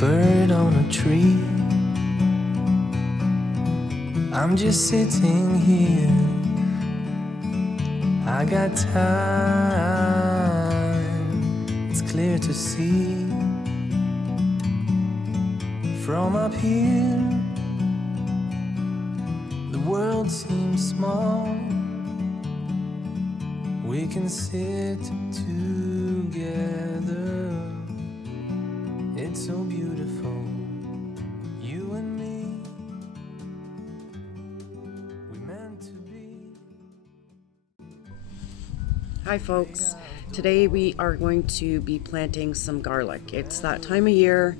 bird on a tree. I'm just sitting here. I got time, it's clear to see. From up here, the world seems small. We can sit together. It's so beautiful, you and me. We meant to be. Hi folks, today we are going to be planting some garlic. It's that time of year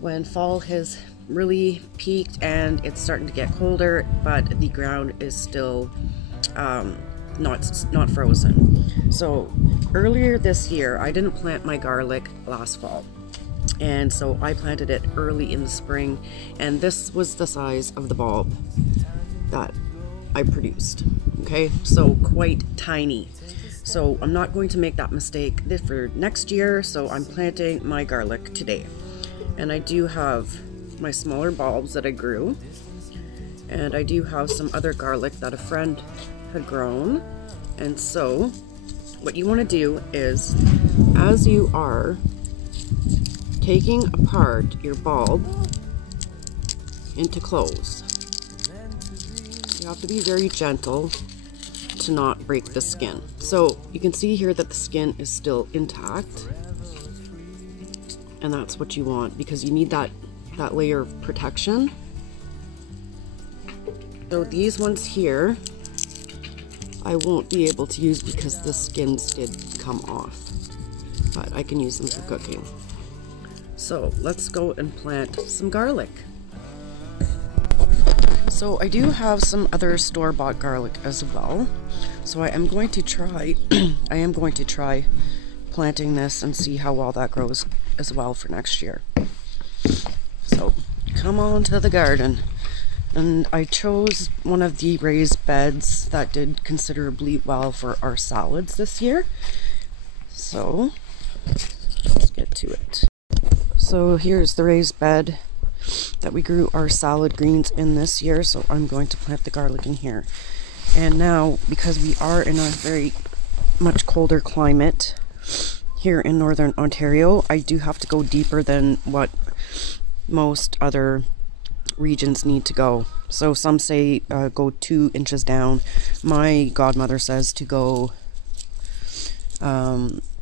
when fall has really peaked and it's starting to get colder, but the ground is still not frozen. So earlier this year I didn't plant my garlic last fall, and so I planted it early in the spring, and this was the size of the bulb that I produced. Okay, so quite tiny. So I'm not going to make that mistake for next year, so I'm planting my garlic today. And I do have my smaller bulbs that I grew, and I do have some other garlic that a friend had grown. And so what you want to do is, as you are taking apart your bulb into cloves, you have to be very gentle to not break the skin. So you can see here that the skin is still intact, and that's what you want because you need that layer of protection. So these ones here I won't be able to use because the skins did come off, but I can use them for cooking. So let's go and plant some garlic. So I do have some other store-bought garlic as well, so I am going to try planting this and see how well that grows as well for next year. So come on to the garden. And I chose one of the raised beds that did considerably well for our salads this year. So let's get to it. So here's the raised bed that we grew our salad greens in this year. So I'm going to plant the garlic in here. And now, because we are in a very much colder climate here in northern Ontario, I do have to go deeper than what most other regions need to go. So some say go 2 inches down. My godmother says to go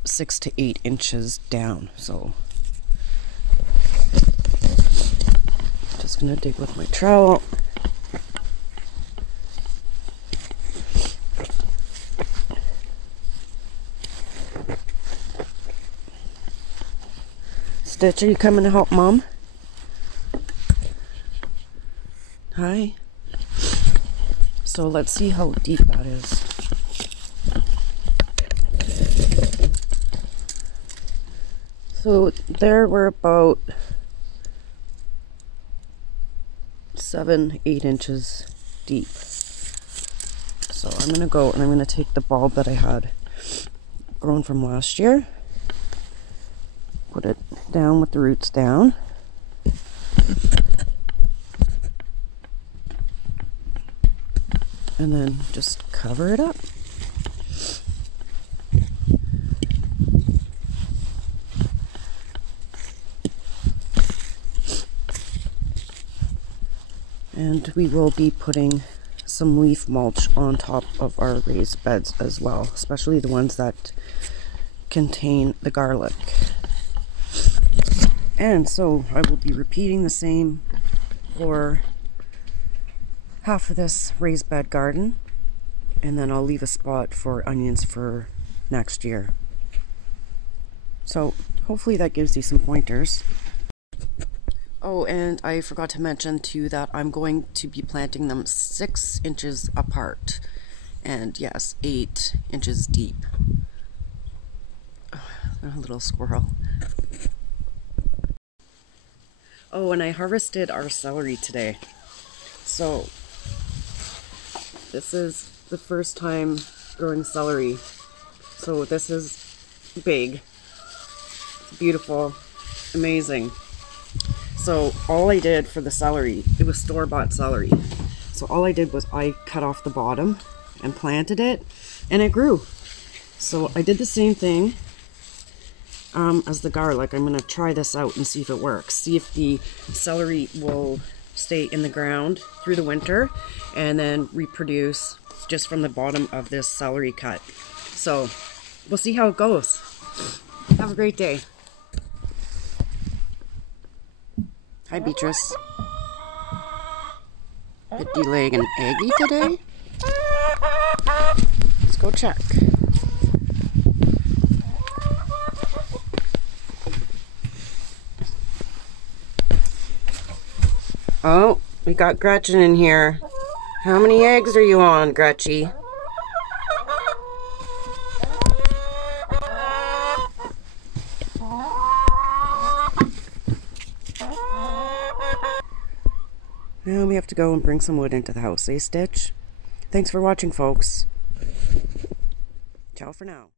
6 to 8 inches down. So just gonna dig with my trowel. Stitch, are you coming to help Mom? Hi. So let's see how deep that is. So there we're about 7-8 inches deep. So I'm gonna go and I'm gonna take the bulb that I had grown from last year, put it down with the roots down. And then just cover it up. And we will be putting some leaf mulch on top of our raised beds as well, especially the ones that contain the garlic. And so I will be repeating the same for half of this raised bed garden, and then I'll leave a spot for onions for next year. So hopefully that gives you some pointers. Oh, and I forgot to mention too that I'm going to be planting them 6 inches apart, and yes, 8 inches deep. Oh, a little squirrel. Oh, and I harvested our celery today. So this is the first time growing celery. So this is big. It's beautiful. Amazing. So all I did for the celery, it was store-bought celery. So all I did was I cut off the bottom and planted it, and it grew. So I did the same thing as the garlic. I'm going to try this out and see if it works. See if the celery will stay in the ground through the winter and then reproduce just from the bottom of this celery cut. So we'll see how it goes. Have a great day. Hi, Beatrice. Did you lay an eggie today? Let's go check. Oh, we got Gretchen in here. How many eggs are you on, Gretchy? Now we have to go and bring some wood into the house, eh, Stitch? Thanks for watching, folks. Ciao for now.